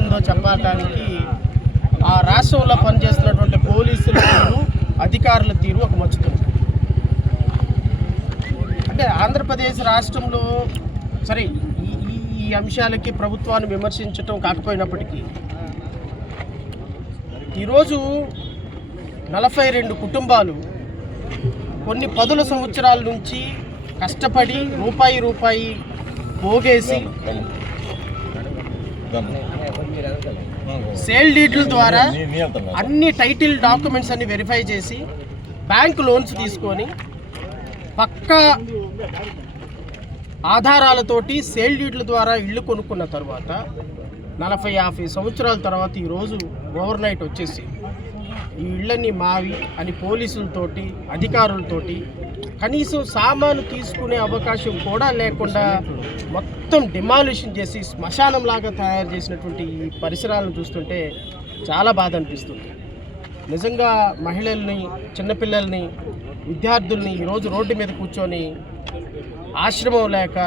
ఉందో చెప్పడానికి ఆ రాష్ట్రంలో పనిచేస్తున్నటువంటి పోలీసుల తీరు, అధికారుల తీరు ఒక మచ్చుతుంది. అంటే ఆంధ్రప్రదేశ్ రాష్ట్రంలో సరే ఈ అంశాలకి ప్రభుత్వాన్ని విమర్శించడం కాకపోయినప్పటికీ ఈరోజు 42 కుటుంబాలు కొన్ని 10 సంవత్సరాల నుంచి కష్టపడి రూపాయి పోగేసి సేల్ డీడ్ల ద్వారా అన్ని టైటిల్ డాక్యుమెంట్స్ అన్ని వెరిఫై చేసి బ్యాంక్ లోన్స్ తీసుకొని పక్కా ఆధారాలతోటి సేల్ డీడ్ల ద్వారా ఇళ్ళు కొనుక్కున్న తర్వాత 40-50 సంవత్సరాల తర్వాత ఈరోజు ఓవర్ నైట్ వచ్చేసి ఈ ఇళ్ళని మావి అని పోలీసులతోటి అధికారులతోటి కనీసం సామాను తీసుకునే అవకాశం కూడా లేకుండా మొత్తం డిమాలిషన్ చేసి శ్మశానంలాగా తయారు చేసినటువంటి ఈ పరిసరాలను చూస్తుంటే చాలా బాధ అనిపిస్తుంది. నిజంగా మహిళల్ని, చిన్నపిల్లల్ని, విద్యార్థుల్ని ఈరోజు రోడ్డు మీద కూర్చొని ఆశ్రమం లేక